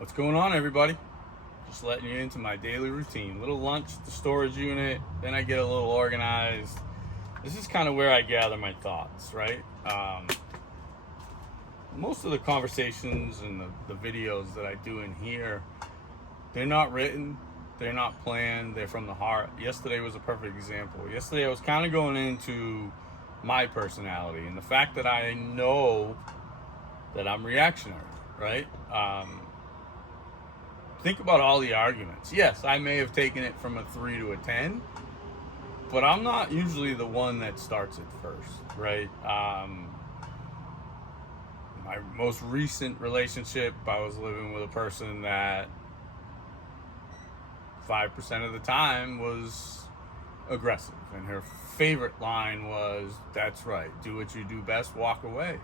What's going on, everybody? Just letting you into my daily routine. Little lunch at the storage unit, then I get a little organized. This is kind of where I gather my thoughts, right? Most of the conversations and the videos that I do in here, they're not written, they're not planned, they're from the heart. Yesterday was a perfect example. Yesterday I was kind of going into my personality and the fact that I know that I'm reactionary, right? Think about all the arguments. Yes, I may have taken it from a 3 to a 10, but I'm not usually the one that starts it first, right? My most recent relationship, I was living with a person that 5% of the time was aggressive, and her favorite line was, "That's right, do what you do best, walk away."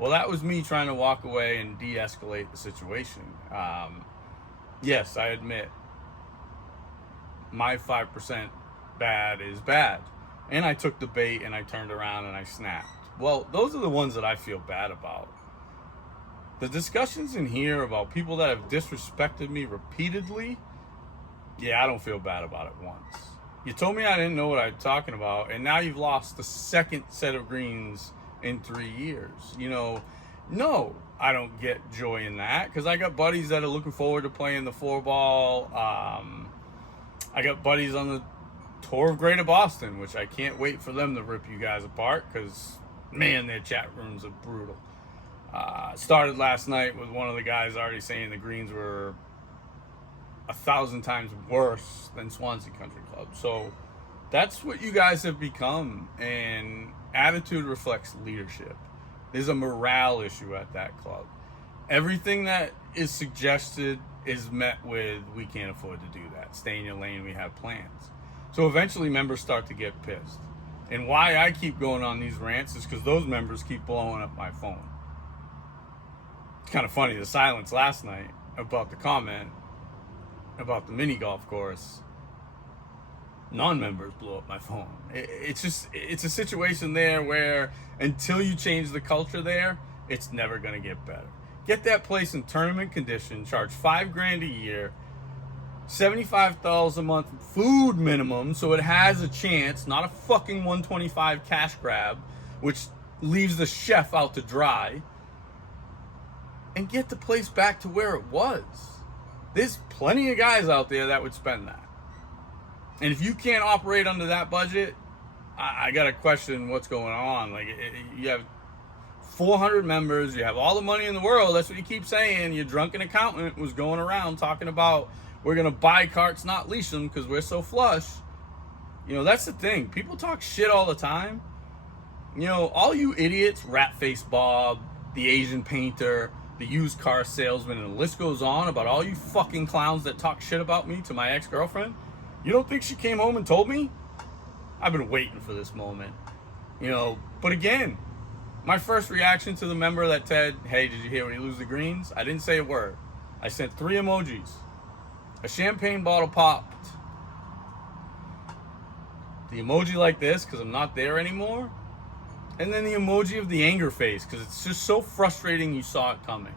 Well, that was me trying to walk away and de-escalate the situation. Yes, I admit my 5% bad is bad. And I took the bait and I turned around and I snapped. Well, those are the ones that I feel bad about. The discussions in here about people that have disrespected me repeatedly, yeah, I don't feel bad about it once. You told me I didn't know what I'm talking about, and now you've lost the second set of greens in 3 years. No, I don't get joy in that because I got buddies that are looking forward to playing the four ball. I got buddies on the tour of Greater Boston, which I can't wait for them to rip you guys apart because, man, their chat rooms are brutal. Started last night with one of the guys already saying the greens were 1,000 times worse than Swansea Country Club. So that's what you guys have become, and attitude reflects leadership. There's a morale issue at that club. Everything that is suggested is met with, "We can't afford to do that. Stay in your lane, we have plans." So eventually members start to get pissed. And why I keep going on these rants is because those members keep blowing up my phone. It's kind of funny, the silence last night about the comment about the mini golf course. Non-members blow up my phone. It's a situation there where until you change the culture there, it's never going to get better. Get that place in tournament condition, charge $5,000 a year, $75 a month food minimum, so it has a chance, not a fucking 125 cash grab, which leaves the chef out to dry, and get the place back to where it was. There's plenty of guys out there that would spend that. And if you can't operate under that budget, I got to question what's going on. Like, you have 400 members, you have all the money in the world. That's what you keep saying. Your drunken accountant was going around talking about, we're going to buy carts, not leash them because we're so flush. That's the thing. People talk shit all the time. All you idiots, Rat-Faced Bob, the Asian painter, the used car salesman, and the list goes on about all you fucking clowns that talk shit about me to my ex-girlfriend. You don't think she came home and told me? I've been waiting for this moment. But again, my first reaction to the member that said, "Hey, did you hear when you lose the greens?" I didn't say a word. I sent 3 emojis. A champagne bottle popped. The emoji like this, because I'm not there anymore. And then the emoji of the anger face, because it's just so frustrating you saw it coming.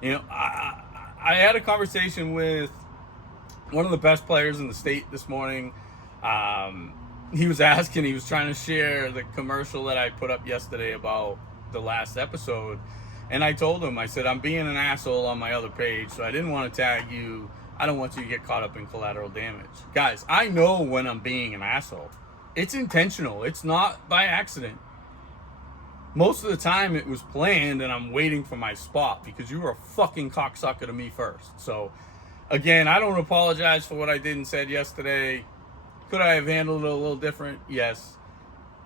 I had a conversation with one of the best players in the state this morning. He was trying to share the commercial that I put up yesterday about the last episode. And I told him, I said, "I'm being an asshole on my other page, so I didn't want to tag you. I don't want you to get caught up in collateral damage." Guys, I know when I'm being an asshole. It's intentional. It's not by accident. Most of the time it was planned and I'm waiting for my spot because you were a fucking cocksucker to me first. So again, I don't apologize for what I did and said yesterday. Could I have handled it a little different? Yes.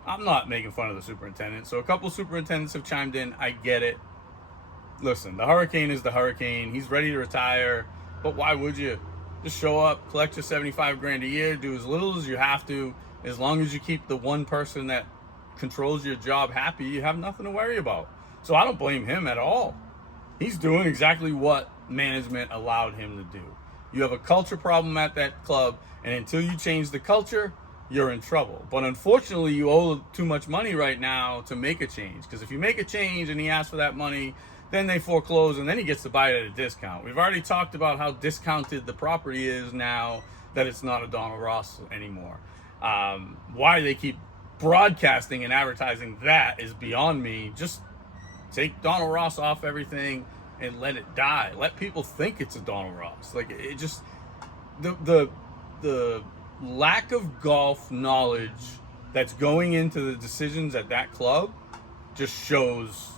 I'm not making fun of the superintendent. So a couple superintendents have chimed in. I get it. Listen, the hurricane is the hurricane. He's ready to retire. But why would you? Just show up, collect your $75,000 a year, do as little as you have to. As long as you keep the one person that controls your job happy, you have nothing to worry about. So I don't blame him at all. He's doing exactly what management allowed him to do. You have a culture problem at that club, and until you change the culture, you're in trouble. But unfortunately, you owe too much money right now to make a change. Because if you make a change and he asks for that money, Then they foreclose, and then he gets to buy it at a discount. We've already talked about how discounted the property is now that it's not a Donald Ross anymore. Why they keep broadcasting and advertising that is beyond me. Just take Donald Ross off everything and let it die. Let people think it's a Donald Ross. Like, it just, the lack of golf knowledge that's going into the decisions at that club just shows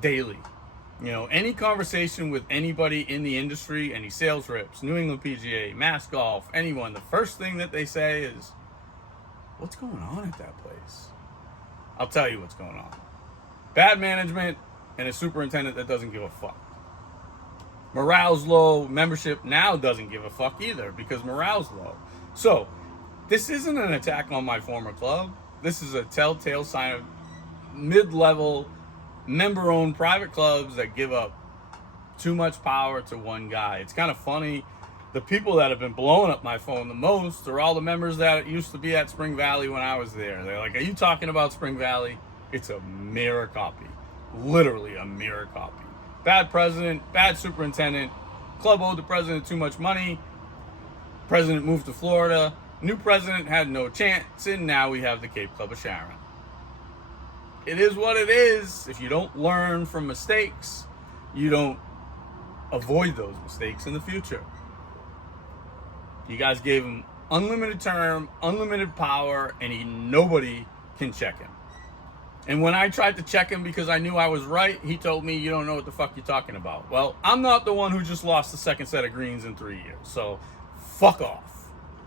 daily. You know, any conversation with anybody in the industry, any sales reps, New England PGA, Mass Golf, anyone, the first thing that they say is, what's going on at that place? I'll tell you what's going on. Bad management and a superintendent that doesn't give a fuck. Morale's low. Membership now doesn't give a fuck either because morale's low. So, this isn't an attack on my former club. This is a telltale sign of mid-level, member-owned private clubs that give up too much power to one guy. It's kind of funny. The people that have been blowing up my phone the most are all the members that used to be at Spring Valley when I was there. They're like, are you talking about Spring Valley? It's a mirror copy. Literally a mirror copy. Bad president, bad superintendent. Club owed the president too much money. President moved to Florida. New president had no chance, and now we have the Cape Club of Sharon. It is what it is. If you don't learn from mistakes, you don't avoid those mistakes in the future. You guys gave him unlimited term, unlimited power, and nobody can check him. And when I tried to check him because I knew I was right, he told me, you don't know what the fuck you're talking about. Well, I'm not the one who just lost the second set of greens in 3 years, so fuck off.